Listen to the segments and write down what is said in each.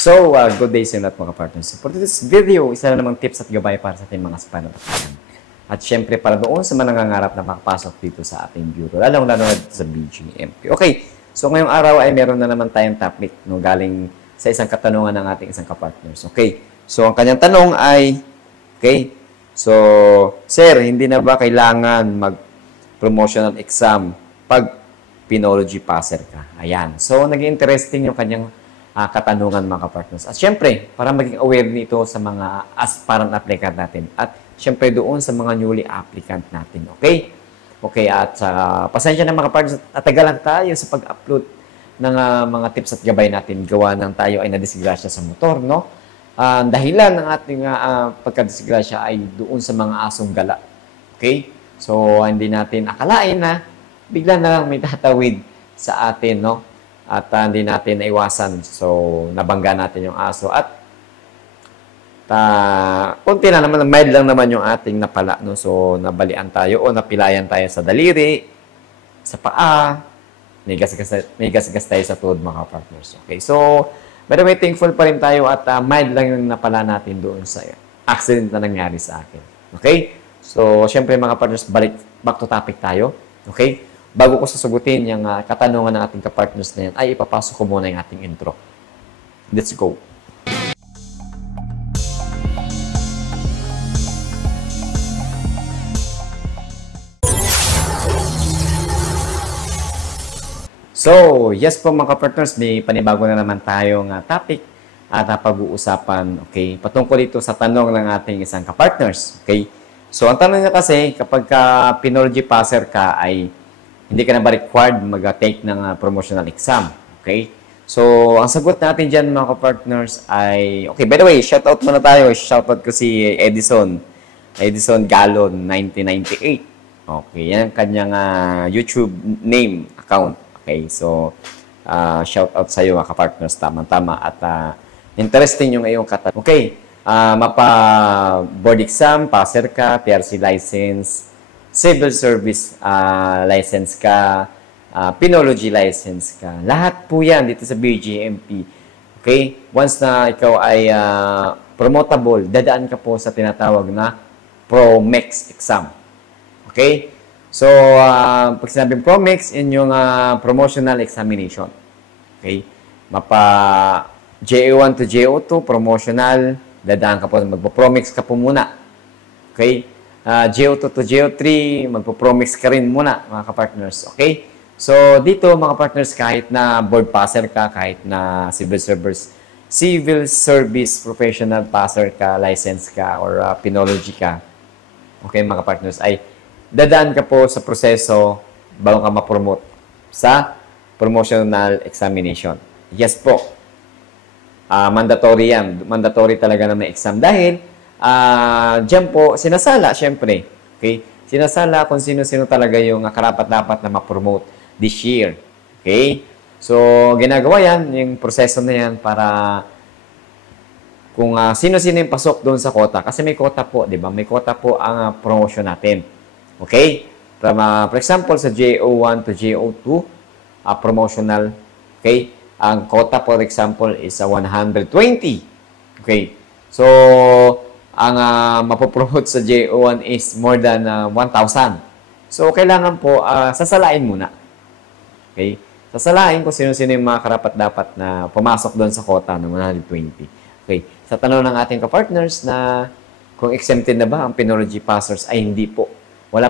Good day sa inyo lahat mga partners. For this video, isa na namang tips at gabay para sa ating mga aspirant. At syempre, para doon sa mga nangangarap na makapasok dito sa ating bureau, lalong-lalo sa BGMP. Okay, so ngayong araw ay meron na naman tayong topic no, galing sa isang katanungan ng ating isang kapartners. Okay, so ang kanyang tanong ay, okay, so, sir, hindi na ba kailangan mag-promotional exam pag Pinology passer ka? Ayan. So, naging interesting yung kanyang katanungan mga kapartners. At syempre, para maging aware nito sa mga aspirant applicant natin. At syempre doon sa mga newly applicant natin. Okay? Okay, at pasensya na mga kapartners, natagalan tayo sa pag-upload ng mga tips at gabay natin. Gawa ng tayo ay nadisgrasya sa motor, no? Dahilan ng ating pagkadisgrasya ay doon sa mga asong gala. Okay? So, hindi natin akalain na bigla na lang may tatawid sa atin, no? At hindi natin naiwasan. So, nabangga natin yung aso. At konti na naman, mild lang naman yung ating napala, no? So, nabalian tayo o napilayan tayo sa daliri, sa paa, may gasgas tayo sa tuhod, mga partners. Okay, so, by the way, thankful pa rin tayo at mild lang yung napala natin doon sa accident na nangyari sa akin. Okay? So, syempre mga partners, back to topic tayo. Okay? Bago ko sasagutin yung katanungan ng ating kapartners na yan, ay ipapasok ko muna yung ating intro. Let's go! So, yes po mga kapartners, may panibago na naman tayong topic at pag-uusapan, okay, patungkol dito sa tanong ng ating isang kapartners, okay? So, ang tanong niya kasi, kapag Pinology passer ka ay hindi ka na ba required mag-take ng promotional exam, okay? So, ang sagot natin dyan mga kapartners ay, okay, by the way, shoutout muna tayo, shoutout ko si Edison Galon 1998, okay, yan ang kanyang YouTube name account. Okay, so, shout out sa iyo mga kapartners, tama-tama. At interesting yung iyong katanong. Okay, mapa-board exam, passer ka, PRC license, civil service license ka, Pinology license ka. Lahat po yan dito sa BGMP. Okay, once na ikaw ay promotable, dadaan ka po sa tinatawag na PROMEX exam. Okay? So, pag sinabing PROMEX, in yung promotional examination. Okay? Mapa JO1 to JO2, promotional, dadaan ka po, magpo-PROMEX ka po muna. Okay? JO2 to JO3, magpo-PROMEX ka rin muna, mga kapartners. Okay? So, dito, mga partners, kahit na board passer ka, kahit na civil service professional passer ka, license ka, or Pinology ka, okay, mga partners, ay dadaan ka po sa proseso bago ka ma-promote sa promotional examination. Yes po. Mandatory yan. Mandatory talaga na may exam. Dahil, dyan po, sinasala, syempre. Okay? Sinasala kung sino-sino talaga yung karapat-dapat na ma-promote this year. Okay? So, ginagawa yan, yung proseso na yan para kung sino-sino yung pasok doon sa quota. Kasi may quota po, di ba? May quota po ang promotion natin. Okay? From, for example, sa JO1 to JO2, promotional, okay? Ang quota, for example, is 120. Okay? So, ang mapopromote sa JO1 is more than 1,000. So, kailangan po, sasalain muna. Okay? Sasalain kung sino-sino yung mga karapat-dapat na pumasok doon sa quota ng 120. Okay? Sa tanong ng ating kapartners na kung exempted na ba ang Pinology passers, ay hindi po. Wala.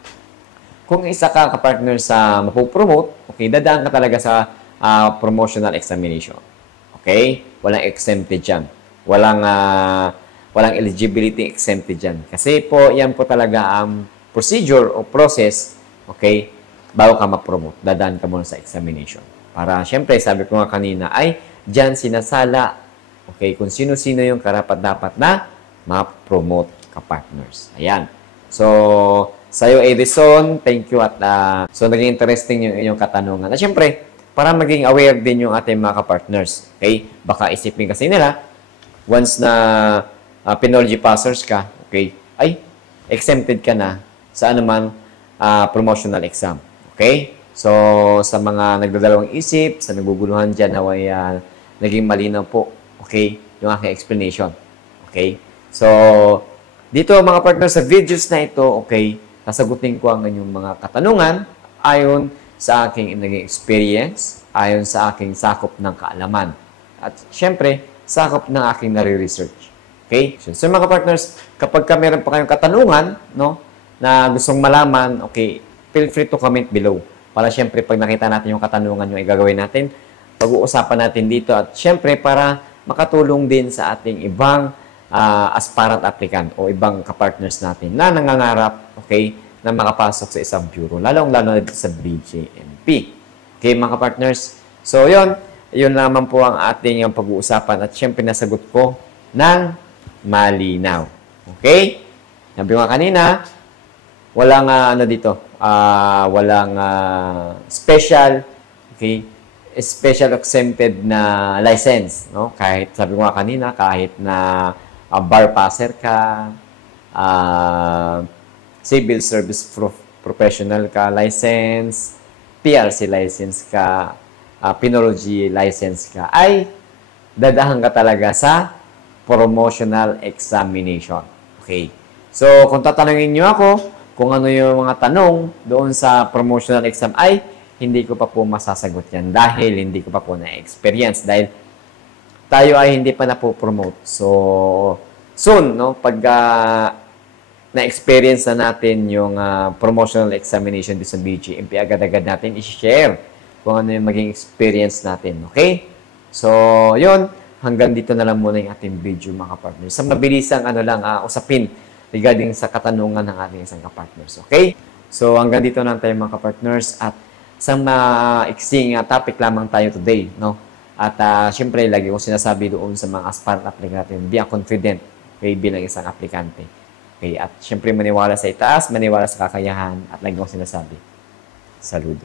Kung isa ka kapartner sa mapopromote, okay, dadaan ka talaga sa promotional examination. Okay? Walang exempted dyan. Walang eligibility exempted dyan. Kasi po, yan po talaga ang procedure o process, okay, bago ka ma-promote. Dadaan ka muna sa examination. Para, syempre, sabi ko nga kanina, ay dyan sinasala, okay, kung sino-sino yung karapat-dapat na ma-promote kapartners. Ayan. So, sa'yo, Edison, thank you at so naging interesting yung inyong katanungan. At syempre, para maging aware din yung ating mga kapartners. Okay? Baka isipin kasi nila, once na Pinology passers ka, okay, ay, exempted ka na sa anuman promotional exam. Okay? So, sa mga nagdadalawang isip, sa naguguluhan dyan, naway naging malinaw po Okay? Yung aking explanation. Okay? So, dito mga partner sa videos na ito, okay, sasagutin ko ang inyong mga katanungan ayon sa aking naging experience, ayon sa aking sakop ng kaalaman. At syempre, sakop ng aking nare-research. Okay? So mga partners, kapag meron pa kayong katanungan, no, na gustong malaman, okay, feel free to comment below. Para syempre, pag nakita natin yung katanungan yung igagawin natin, pag-uusapan natin dito. At syempre, para makatulong din sa ating ibang aspirant applicant o ibang kapartners natin na nangangarap, okay, na makapasok sa isang bureau, lalong-lalo na sa BJMP. Okay, mga partners. So, yun naman po ang ating pag-uusapan at syempre nasagot ko ng malinaw. Okay? Sabi ko kanina, walang walang special, okay, special exempted na license, no? Kahit sabi ko kanina, kahit na bar passer ka, civil service professional ka license, PRC license ka, Penology license ka, ay dadahan ka talaga sa promotional examination. Okay. So, kung tatanungin nyo ako kung ano yung mga tanong doon sa promotional exam, ay hindi ko pa po masasagot yan dahil hindi ko pa po na-experience. Dahil tayo ay hindi pa na po promote. So, soon, no, pag na-experience na natin yung promotional examination sa BJMP, agad-agad natin i-share kung ano yung maging experience natin. Okay? So, yun. Hanggang dito na lang muna yung ating video, mga partners. Sa mabilisang usapin regarding sa katanungan ng ating isang kapartners. Okay? So, hanggang dito na tayo, mga kapartners. At isang maiksing topic lamang tayo today. No? At syempre, lagi kong sinasabi doon sa mga aspirant applicant natin, be confident, okay, bilang isang aplikante. Okay? At syempre, maniwala sa itaas, maniwala sa kakayahan, at lagi kong sinasabi, saludo.